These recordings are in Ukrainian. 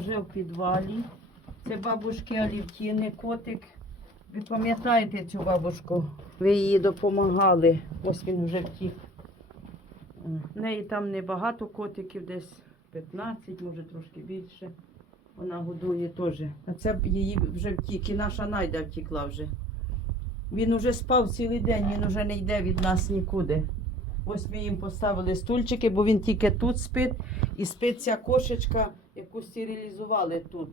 уже в підвалі. Це бабушки Алівтіни, котик. Ви пам'ятаєте цю бабушку? Ви їй допомагали. Ось він вже втік. В неї там небагато котиків, десь 15, може трошки більше. Вона годує теж. А це її вже втік. І наша найда втікла вже. Він уже спав цілий день, він уже не йде від нас нікуди. Ось ми їм поставили стульчики, бо він тільки тут спить. І спить ця кошечка, яку стерилізували тут.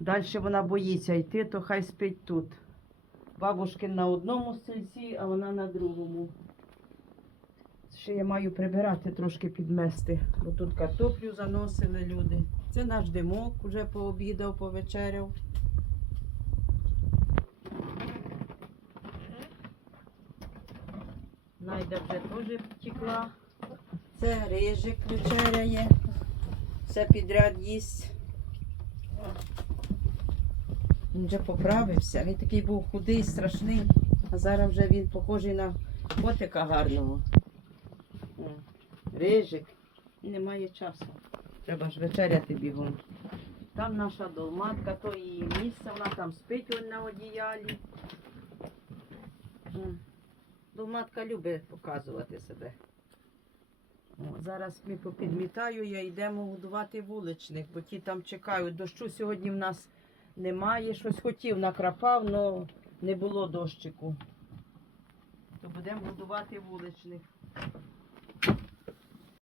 Далі вона боїться йти, то хай спить тут. Бабушки на одному стільці, а вона на другому. Ще я маю прибирати трошки підмести, бо тут картоплю заносили люди. Це наш димок, вже пообідав, повечеряв. Найда вже теж втекла. Це рижик вечеряє. Все підряд їсть. Він вже поправився. Він такий був худий, страшний, а зараз вже він похожий на котика гарного. Рижик. Немає часу. Треба ж вечеряти бігом. Там наша долматка, то її місце, вона там спить на одіялі. Долматка любить показувати себе. Зараз ми попідмітаю, я йдемо годувати вуличних, бо ті там чекають. Дощу сьогодні в нас немає. Щось хотів накрапав, але не було дощику. То будемо годувати вуличних.